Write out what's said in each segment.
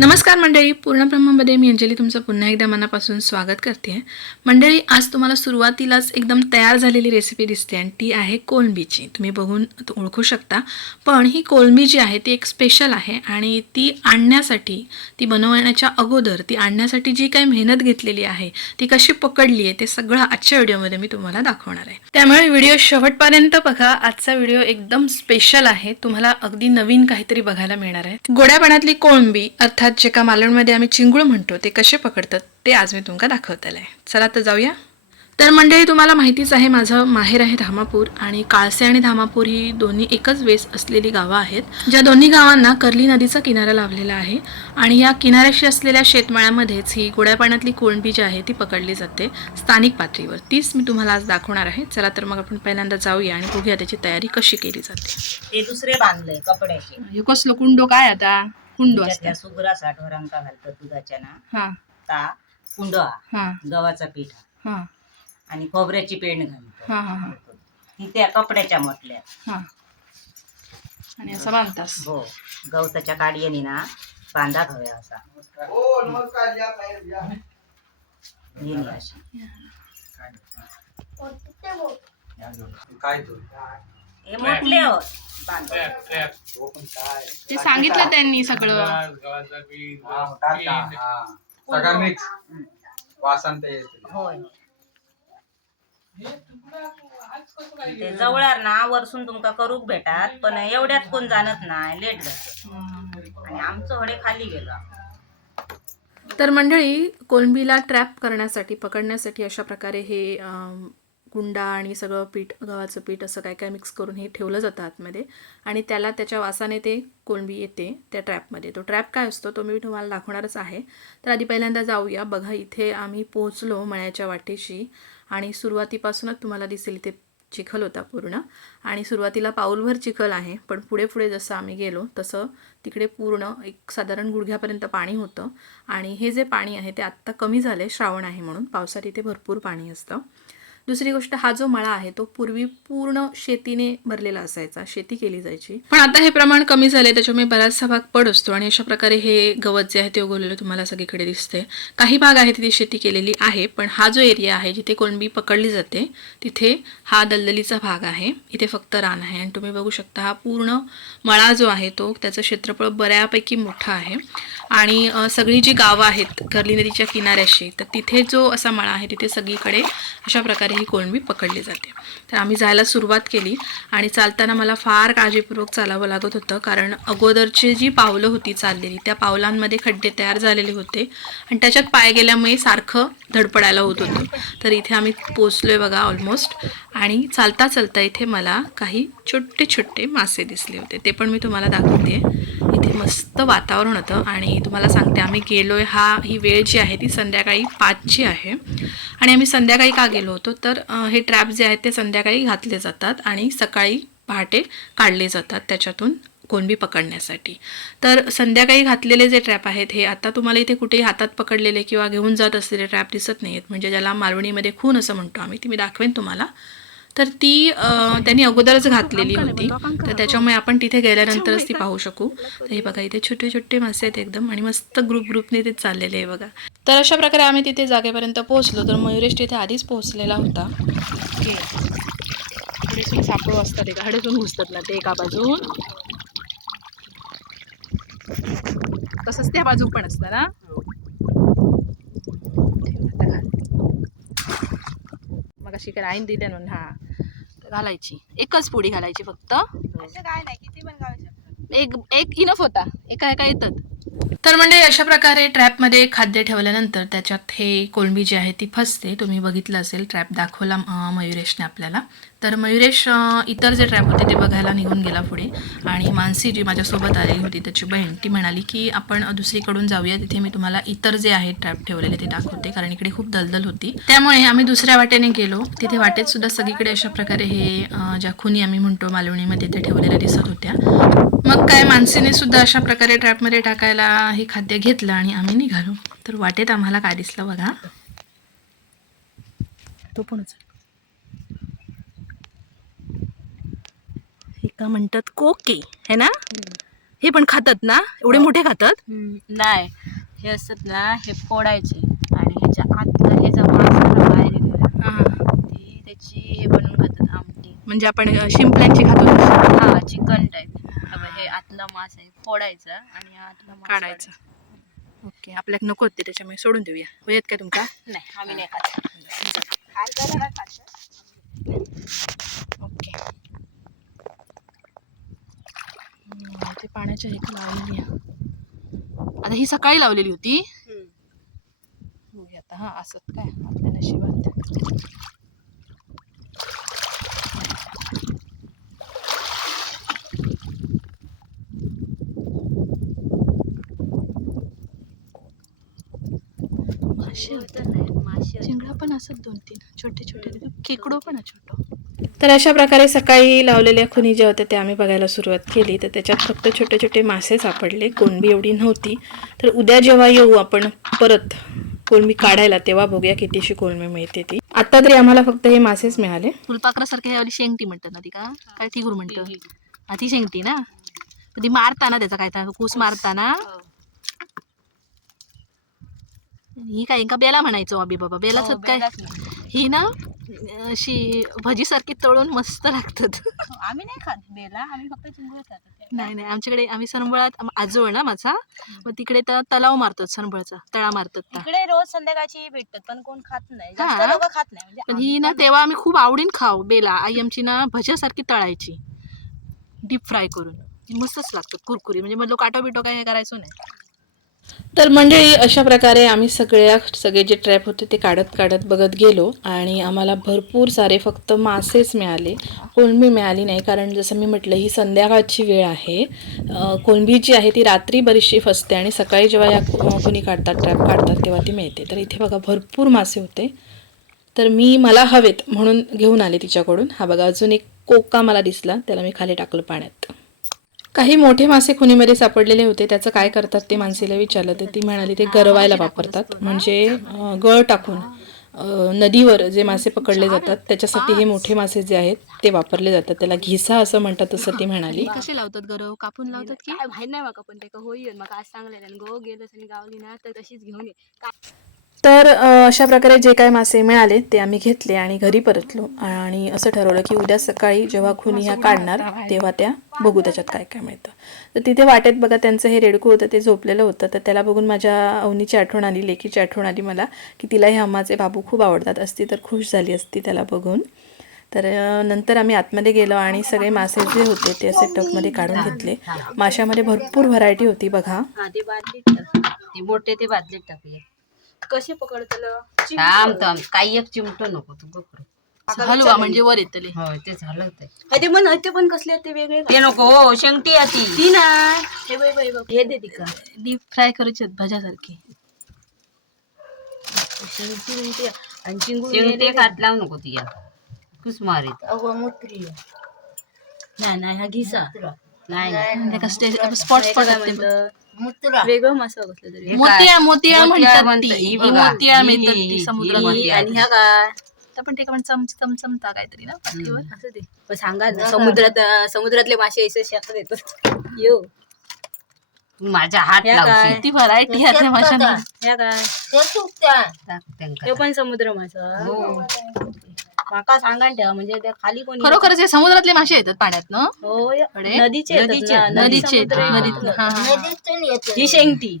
नमस्कार मंडळी पूर्णब्रह्मामध्ये मी अंजली तुमचं पुन्हा एकदा मनापासून स्वागत करते. मंडळी आज तुम्हाला सुरुवातीलाच एकदम तयार झालेली रेसिपी दिसते आणि ती आहे कोलंबीची. तुम्ही बघून ओळखू शकता. पण ही कोलंबी जी आहे ती एक स्पेशल आहे आणि ती आणण्यासाठी ती बनवण्याच्या अगोदर ती आणण्यासाठी जी काही मेहनत घेतलेली आहे ती कशी पकडली आहे ते सगळं आजच्या व्हिडिओमध्ये मी तुम्हाला दाखवणार आहे. त्यामुळे व्हिडिओ शेवटपर्यंत बघा. आजचा व्हिडिओ एकदम स्पेशल आहे. तुम्हाला अगदी नवीन काहीतरी बघायला मिळणार आहे. गोड्या पाण्यातली कोळंबी अर्थात जे का मालवणमध्ये आम्ही चिंगूळ म्हणतो ते कसे पकडतात ते आज मी तुमका दाखवतलं आहे चला तर जाऊया. तर मंडळी तुम्हाला माहितीच आहे माझं माहेर आहे धामापूर आणि काळसे आणि धामापूर ही दोन्ही एकच वेस असलेली गावं आहेत ज्या दोन्ही गावांना कर्ली नदीचा किनारा लाभलेला आहे आणि या किनाऱ्याशी असलेल्या शेतमाळ्यामध्येच ही गोड्या पाण्यातली कोळंबी जी आहे ती पकडली जाते स्थानिक पातळीवर. तीच मी तुम्हाला आज दाखवणार आहे. चला तर मग आपण पहिल्यांदा जाऊया आणि बघूया त्याची तयारी कशी केली जाते. ते दुसरे बांधले कपड्याचे. हे कसलं कुंडो काय आता? कुंडो त्यातल्या सुग्रा साठवरांका घालतात दुधाच्या ना. हा. ता कुंडा हा. गव्हाचा पीठ. हा. आणि खोबऱ्याची पेंड घालतो हा हा हा. ती त्या कपड्याच्या म्हटल्या हा. आणि असं बांधतास हो. गवताच्या काडयानी ना बांधा हव्या असा. येणी अशी. हे मोठले हो ते सांगितलं त्यांनी सगळं. मिक्स. वासन ते. येते. होय ते जवळार ना वरसून तुमका करूक भेटात पण एवढ्यात कोण जाणत नाही लेट जात आणि आमचं हडे खाली गेलो. तर मंडळी कोलंबीला ट्रॅप करण्यासाठी पकडण्यासाठी अशा प्रकारे हे अम, गुंडा आणि सगळं पीठ गव्हाचं पीठ असं काय काय मिक्स करून हे ठेवलं जातं आतमध्ये. आणि त्याला त्याच्या वासाने ते कोलंबी येते त्या ट्रॅपमध्ये तो ट्रॅप काय असतो तो मी तुम्हाला दाखवणारच आहे. तर आधी पहिल्यांदा जाऊया. बघा इथे आम्ही पोहोचलो मळ्याच्या वाटेशी आणि सुरुवातीपासूनच तुम्हाला दिसेल इथे चिखल होता पूर्ण. आणि सुरुवातीला पाऊलभर चिखल आहे पण पुढे पुढे जसं आम्ही गेलो तसं तिकडे पूर्ण एक साधारण गुडघ्यापर्यंत पाणी होतं. आणि हे जे पाणी आहे ते आत्ता कमी झालं आहे श्रावण आहे म्हणून. पावसात इथे भरपूर पाणी असतं. दुसरी गोष्ट हा जो मळा आहे तो पूर्वी पूर्ण शेतीने भरलेला असायचा शेती केली जायची. पण आता हे प्रमाण कमी झाले त्याच्यामुळे बराचसा भाग पड असतो आणि अशा प्रकारे हे गवत जे आहे ते उगवलेलं तुम्हाला सगळीकडे दिसते काही भाग आहे तिथे शेती केलेली आहे पण हा जो एरिया आहे जिथे कोळंबी पकडली जाते तिथे हा दलदलीचा भाग आहे. इथे फक्त रान आहे आणि तुम्ही बघू शकता हा पूर्ण मळा जो आहे तो त्याचं क्षेत्रफळ बऱ्यापैकी मोठा आहे. आणि सगळी जी गावं आहेत कर्ली नदीच्या किनाऱ्याशी तर तिथे जो असा मळा आहे तिथे सगळीकडे अशा प्रकारे ही कोळंबी पकडली जाते. तर आम्ही जायला सुरुवात केली आणि चालताना मला फार काळजीपूर्वक चालावं लागत होतं कारण अगोदरची जी पावलं होती चाललेली त्या पावलांमध्ये खड्डे तयार झालेले होते आणि त्याच्यात पाय गेल्यामुळे सारखं धडपडायला होत होतं. तर इथे आम्ही पोचलो आहे बघा ऑलमोस्ट आणि चालता चालता इथे मला काही छोटे छोटे मासे दिसले होते. ते पण मी तुम्हाला दाखवते. इथे मस्त वातावरण होतं आणि तुम्हाला सांगते आम्ही गेलो आहे हा ही वेळ जी आहे ती संध्याकाळी पाचची आहे. आणि आम्ही संध्याकाळी का गेलो होतो? तर हे ट्रॅप जे आहेत ते संध्याकाळी घातले जातात आणि सकाळी पहाटे काढले जातात त्याच्यातून कोणबी पकडण्यासाठी. तर संध्याकाळी घातलेले जे ट्रॅप आहेत हे आता तुम्हाला इथे कुठेही हातात पकडलेले किंवा घेऊन जात असलेले ट्रॅप दिसत नाही आहेत म्हणजे ज्याला मालवणीमध्ये खून असं म्हणतो आम्ही ती मी दाखवेन तुम्हाला. तर ती त्यांनी अगोदरच घातलेली होती. तर त्याच्यामुळे आपण तिथे गेल्यानंतरच ती पाहू शकू. तर हे बघा इथे छोटे छोटे मासे आहेत एकदम आणि मस्त ग्रुप ग्रुपने ते चाललेले आहे बघा. तर अशा प्रकारे आम्ही तिथे जागेपर्यंत पोहोचलो. तर मयुरेश तिथे आधीच पोहोचलेला होता. सापळू असतात एका हडेतून घुसतात ना ते एका बाजून तसंच त्या बाजू पण असतं ना? मग अशी काय आईन दिल्या म्हणून हा. घालायची. एकच पुडी घालायची फक्त. एक एक इनफ होता. एका एका येतात. तर म्हणजे अशा प्रकारे ट्रॅपमध्ये खाद्य ठेवल्यानंतर त्याच्यात हे कोळंबी जी आहे ती फसते. तुम्ही बघितलं असेल ट्रॅप दाखवला मयुरेशने आपल्याला. तर मयुरेश इतर जे ट्रॅप होते ते बघायला निघून गेला पुढे. आणि मानसी जी माझ्यासोबत आलेली होती त्याची बहीण ती म्हणाली की आपण दुसरीकडून जाऊया. तिथे मी तुम्हाला इतर जे आहे ट्रॅप ठेवलेले ते दाखवते. कारण इकडे खूप दलदल होती. त्यामुळे आम्ही दुसऱ्या वाटेने गेलो. तिथे वाटेत सुद्धा सगळीकडे अशा प्रकारे हे ज्या खुनी आम्ही म्हणतो मालवणीमध्ये ते ठेवलेल्या दिसत होत्या. मग काय मानसीने सुद्धा अशा प्रकारे ट्रॅपमध्ये टाकायला हे खाद्य घेतलं आणि आम्ही निघालो. तर वाटेत आम्हाला काय दिसलं बघा. तो पण एका म्हणतात? कोके है ना? हे पण खातात ना? एवढे मोठे खातात? नाही. हे असतात ना हे फोडायचे. आणि ह्याच्या आतला हे जो मासा ना बाहेर निघाला, ती त्याची हे बनवून खातात आमटी. म्हणजे आपण शिंपल्यांची खातो. हा चिकन टाईप हे आतला मास आहे फोडायचा आणि आतला काढायचं. ओके आपल्याला नको होते त्याच्यामुळे सोडून देऊया. होयात का तुमका. नाही आम्ही नाही खात ओके हम्म, ते पाण्याच्या हे लावलेली. आता ही सकाळी लावलेली होती. आता हा असत काय? आपल्या नशिबात. मासे होते. मासे चिंगडा पण असत दोन तीन छोटे छोटे खेकडो पण आहे छोटं. तर अशा प्रकारे सकाळी लावलेल्या खुनी ज्या होत्या त्या आम्ही बघायला सुरुवात केली. तर त्याच्यात फक्त छोटे छोटे मासे सापडले. कोणबी एवढी नव्हती. तर उद्या जेव्हा येऊ आपण परत कोळंबी काढायला तेव्हा बघूया कितीशी कोळंबी मिळते ती. आता तरी आम्हाला फक्त हे मासेच मिळाले. फुलपाखरासारखे यावली शेंगटी म्हणतात ना ती का? काय ठिगूर म्हणतो? हा ती शेंगटी ना? तर ती मारताना त्याचा काय था- कूस मारताना? ही. काय? का बेला म्हणायचो आम्ही बाबा. बेलाच होत काय? ही ना? अशी भजीसारखी तळून मस्त लागतात. आम्ही नाही खात बेला आम्ही फक्त चिंगूळ खातो. नाही नाही आमच्याकडे आम्ही सनबळात आजोळ ना माझा मग तिकडे तर तलाव मारतात सनबळचा तळा मारतात त्या. इकडे रोज संध्याकाळची भेटतात पण कोण खात नाही. हा. खात नाही म्हणजे पण ही ना तेव्हा आम्ही खूप आवडीन खाऊ बेला. आई आमची ना भज्यासारखी तळायची डीप फ्राय करून. मस्तच लागतात कुरकुरी म्हणजे मग काटो बिटो काय करायचो नाही. तर मंडळी अशा प्रकारे आम्ही सगळ्या सगळे जे ट्रॅप होते ते काढत काढत बघत गेलो आणि आम्हाला भरपूर सारे फक्त मासेच मिळाले. कोळंबी मिळाली नाही कारण जसं मी म्हटलं ही संध्याकाळची वेळ आहे. कोळंबी जी आहे ती रात्री बरीचशी फसते आणि सकाळी जेव्हा या कुणी कोणी काढतात ट्रॅप काढतात तेव्हा ती मिळते. तर इथे बघा भरपूर मासे होते. तर मी मला हवेत म्हणून घेऊन आले तिच्याकडून. हा बघा अजून एक कोका मला दिसला त्याला मी खाली टाकलं पाण्यात. काही मोठे मासे खुनीमध्ये सापडलेले होते. त्याचं काय करतात ते माणसेला विचारलं तर ती म्हणाली ते गरवायला वापरतात. म्हणजे गळ टाकून नदीवर जे मासे पकडले जातात त्याच्यासाठी हे मोठे मासे जे आहेत ते वापरले जातात. त्याला घिसा असं म्हणतात तसं ती म्हणाली. कसे लावतात गरव? कापून लावतात की? माहीत नाही माका पण ते होईल मग आज सांगलेलं आणि गो आणि गावली ना तर तशीच घेऊन ये. तर अशा प्रकारे जे काय मासे मिळाले ते आम्ही घेतले आणि घरी परतलो. आणि असं ठरवलं की उद्या सकाळी जेव्हा खुनी ह्या काढणार तेव्हा त्या बघू त्याच्यात काय काय मिळतं. तर तिथे वाटेत बघा त्यांचं हे रेडकू होतं ते झोपलेलं होतं. तर त्याला बघून माझ्या अवनीची आठवण आली लेखीची आठवण आली मला की तिला हे अम्माचे बाबू खूप आवडतात. असती तर खुश झाली असती त्याला बघून. तर नंतर आम्ही आतमध्ये गेलो आणि सगळे मासे जे होते ते असे टपमध्ये काढून घेतले. माशामध्ये भरपूर व्हरायटी होती बघा. ते मोठे ते बादलीत टाकले कसे पकडतलं? थांब थांब. काही एक चिमटो नको तू गप्र हलवा म्हणजे वर येतले. ते झालं होतं. ते पण ते पण कसले ते वेगळे? ते नको हो शेंगटी आती ती. ना. हे बघ बघ बघ. हे दे तिका डीप फ्राय करायची भाज्यासारखी. शेंगटी आणि शेंगटी खात लावू नको तिया कुस मारीत नाही नाही हा घिसा. नाही नाही. स्पॉट स्पॉट वेगळं मासा कसलं तरी मोतिया? मोतिया मोतिया म्हणतात. ती. ही बघा. मोतिया ही- मिळतात ही- ती ही. आणि ह्या काय पण ते पण चम चमचमता काहीतरी ना पाठीवर असं ते पण सांगा ना समुद्रात समुद्रातले मासे असे शेतात येतात यो तू माझ्या हात ह्या लावशील? किती व्हरायटी आहे त्या माशांना ह्या काय टाक त्यांका. तो पण समुद्र मासा हो. माका सांगा ठेवा म्हणजे खाली कोणी खरोखरच हे समुद्रातले मासे येतात पाण्यात ना? नदीचे येतात नदीचे. ना, नदी नदीचे समुद्र येतात, येतात. नदीत हा, हा. ही शेंगटी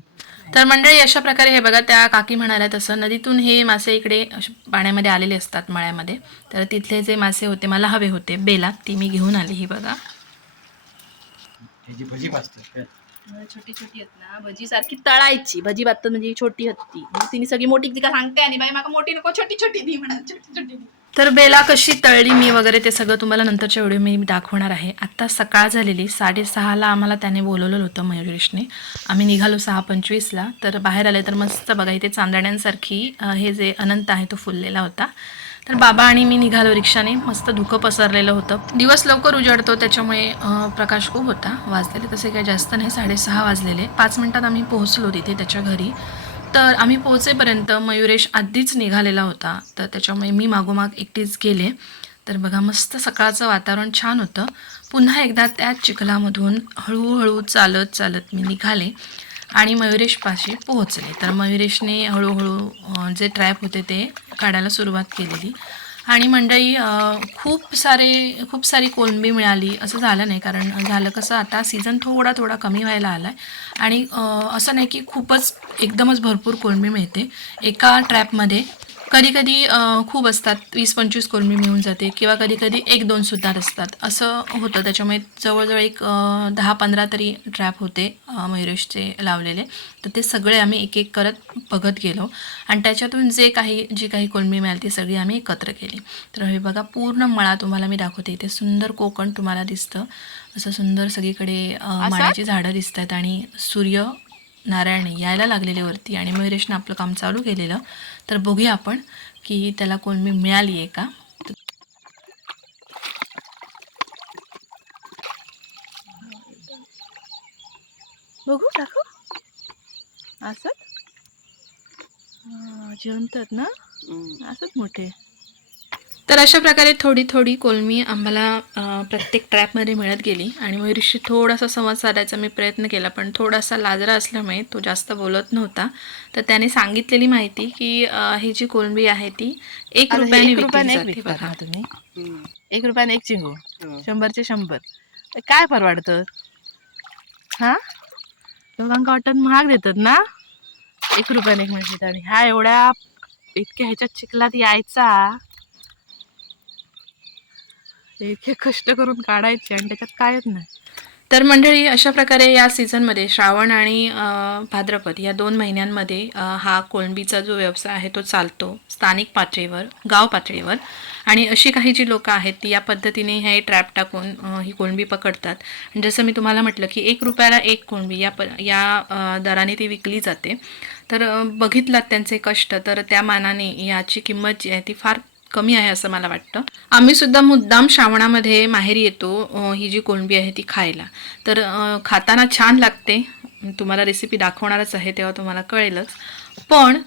तर मंडळी अशा प्रकारे हे बघा त्या काकी म्हणाल्या तसं नदीतून हे मासे इकडे अशे पाण्यामध्ये आलेले असतात मळ्यामध्ये तर तिथले जे मासे होते मला हवे होते बेला ती मी घेऊन आली ही बघा ह्याची भजी भाजते छोटी छोटी आहेत ना. भजी सारखी तळायची. भजी बात म्हणजे छोटी होती मग म्हणजे तिने सगळी मोठी तिका सांगते आणि बाई माका मोठी नको छोटी छोटी दी म्हणा छोटी छोटी दी. तर बेला कशी तळली मी वगैरे ते सगळं तुम्हाला नंतरच्या व्हिडिओ मी दाखवणार आहे. आत्ता सकाळ झालेली साडेसहाला आम्हाला त्याने बोलवलेलं होतं मयुरेशने. आम्ही निघालो सहा पंचवीसला. तर बाहेर आले तर मस्त बघा इथे चांदण्यांसारखी हे जे अनंत आहे तो फुललेला होता. तर बाबा आणि मी निघालो रिक्षाने. मस्त धुकं पसरलेलं होतं. दिवस लवकर उजडतो त्याच्यामुळे प्रकाश खूप होता. वाजलेले तसे काही जास्त नाही साडेसहा वाजलेले. पाच मिनिटात आम्ही पोहोचलो तिथे त्याच्या घरी. तर आम्ही पोहोचेपर्यंत मयुरेश आधीच निघालेला होता. तर त्याच्यामुळे मी मागोमाग एकटीच गेले. तर बघा मस्त सकाळचं वातावरण छान होतं. पुन्हा एकदा त्याच चिखलामधून हळूहळू चालत चालत मी निघाले. आणि मयुरेशपाशी पोहोचले. तर मयुरेशने हळूहळू जे ट्रॅप होते ते काढायला सुरुवात केलेली. आणि मंडळी खूप सारे खूप सारी कोलंबी मिळाली. असं झालं नाही कारण झालं कसं आता सीझन थोडा थोडा कमी व्हायला आला आहे आणि असं नाही की खूपच एकदमच भरपूर कोलंबी मिळते. एका ट्रॅपमध्ये कधी कधी खूप असतात. वीस पंचवीस कोलंबी मिळून जाते किंवा कधी कधी एक दोन सुद्धा असतात. असं होतं. त्याच्यामुळे जवळजवळ एक दहा पंधरा तरी ट्रॅप होते मयुरेशचे लावलेले. तर ते सगळे आम्ही एक एक करत बघत गेलो. आणि त्याच्यातून जे काही जी काही कोलंबी मिळाली ती सगळी आम्ही एकत्र केली. तर हे बघा पूर्ण मळा तुम्हाला मी दाखवते. इथे सुंदर कोकण तुम्हाला दिसतं. असं सुंदर सगळीकडे मळ्याची झाडं दिसत आहेत आणि सूर्य नारायण यायला लागलेले वरती आणि मयुरेशनं आपलं काम चालू केलेलं. तर बघूया आपण की त्याला कोलंबी मिळाली आहे का? बघू दाखव. असं जिवंतात ना? असंच मोठे. तर अशा प्रकारे थोडी थोडी कोलमी आम्हाला प्रत्येक ट्रॅपमध्ये मिळत गेली. आणि मयुरीशी थोडासा संवाद साधायचा मी प्रयत्न केला पण थोडासा लाजरा असल्यामुळे तो जास्त बोलत नव्हता. तर त्याने सांगितलेली माहिती की ही जी कोलंबी आहे ती एक रुपयाने तुम्ही? एक रुपयाने एक चिंगू हो. शंभरचे शंभर. काय परवडतं? हा? लोकांका वाटत महाग देतात ना? एक रुपयाने एक म्हणजे आणि ह्या एवढ्या इतक्या ह्याच्यात चिखलात यायचा. ते इतके कष्ट करून काढायचे आणि त्याच्यात कायच नाही. तर मंडळी अशा प्रकारे या सीझनमध्ये श्रावण आणि भाद्रपद या दोन महिन्यांमध्ये हा कोळंबीचा जो व्यवसाय आहे तो चालतो स्थानिक पातळीवर गाव पातळीवर. आणि अशी काही जी लोकं आहेत ती या पद्धतीने हे ट्रॅप टाकून ही कोळंबी पकडतात. आणि जसं मी तुम्हाला म्हटलं की एक रुपयाला एक कोळंबी या प या दराने ती विकली जाते. तर बघितलात त्यांचे कष्ट तर त्या मानाने याची किंमत जी आहे ती फार कमी आहे असं मला वाटतं. आम्ही सुद्धा मुद्दाम श्रावणामध्ये माहेरी येतो ही जी कोळंबी आहे ती खायला. तर खाताना छान लागते. तुम्हाला रेसिपी दाखवणारच आहे तेव्हा तुम्हाला कळेलच. पण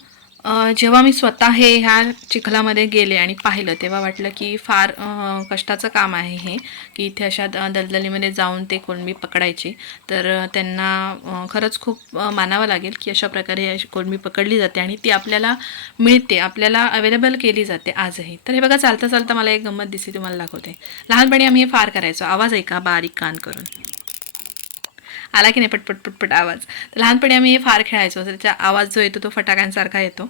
जेव्हा मी स्वतः हे ह्या चिखलामध्ये गेले आणि पाहिलं तेव्हा वाटलं की फार कष्टाचं काम आहे हे की इथे अशा दलदलीमध्ये जाऊन ते कोळंबी पकडायची. तर त्यांना खरंच खूप मानावं लागेल की अशा प्रकारे अशी कोळंबी पकडली जाते आणि ती आपल्याला मिळते आपल्याला अवेलेबल केली जाते आजही. तर हे बघा चालता चालता मला एक गंमत दिसली तुम्हाला दाखवते. लहानपणी आम्ही हे फार करायचो. आवाज ऐका बारीक कान करून. आला की नाही पटपट पटपट आवाज. तर लहानपणी आम्ही हे फार खेळायचो. त्याचा आवाज जो येतो तो फटाक्यांसारखा येतो.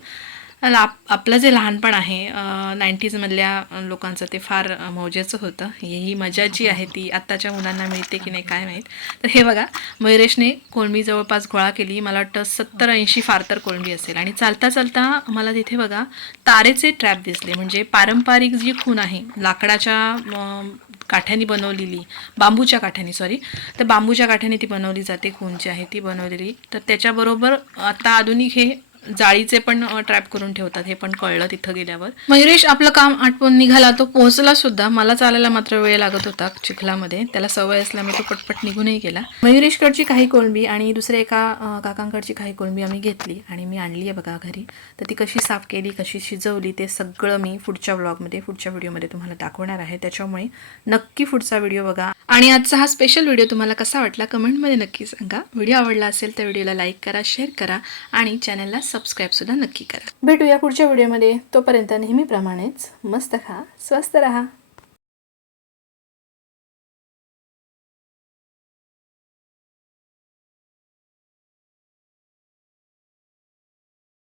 आप आपलं जे लहानपण आहे नाईन्टीजमधल्या लोकांचं ते फार मौजेचं होतं. ही ही मजा जी आहे ती आत्ताच्या मुलांना मिळते की नाही काय माहीत. तर हे बघा मयुरेशने कोळंबी जवळपास गोळा केली. मला वाटतं सत्तर ऐंशी फार तर कोळंबी असेल. आणि चालता चालता मला तिथे बघा तारेचे ट्रॅप दिसले. म्हणजे पारंपरिक जी खून आहे लाकडाच्या काठ्यानी बनवलेली बांबूच्या काठ्यानी सॉरी तर बांबूच्या काठ्याने ती बनवली जाते खून जी आहे ती बनवलेली. तर त्याच्याबरोबर आता आधुनिक हे जाळीचे पण ट्रॅप करून ठेवतात हे पण कळलं तिथं गेल्यावर. मयुरेश आपलं काम आटपून निघाला तो पोहोचला सुद्धा. मला चालायला मात्र वेळ लागत होता चिखलामध्ये. त्याला सवय असल्यामुळे तो पटपट निघूनही गेला. मयुरेशकडची काही कोळंबी आणि दुसऱ्या एका काकांकडची काही कोळंबी आम्ही घेतली आणि मी आणली आहे बघा घरी. तर ती कशी साफ केली कशी शिजवली ते सगळं मी पुढच्या व्लॉगमध्ये पुढच्या व्हिडिओमध्ये तुम्हाला दाखवणार आहे. त्याच्यामुळे नक्की पुढचा व्हिडिओ बघा. आणि आजचा हा स्पेशल व्हिडिओ तुम्हाला कसा वाटला कमेंटमध्ये नक्की सांगा. व्हिडिओ आवडला असेल तर व्हिडिओला लाईक करा शेअर करा आणि चॅनलला सबस्क्राईब सुद्धा नक्की करा. भेटूया पुढच्या व्हिडिओमध्ये. तोपर्यंत नेहमीप्रमाणेच मस्त खा स्वस्त रहा.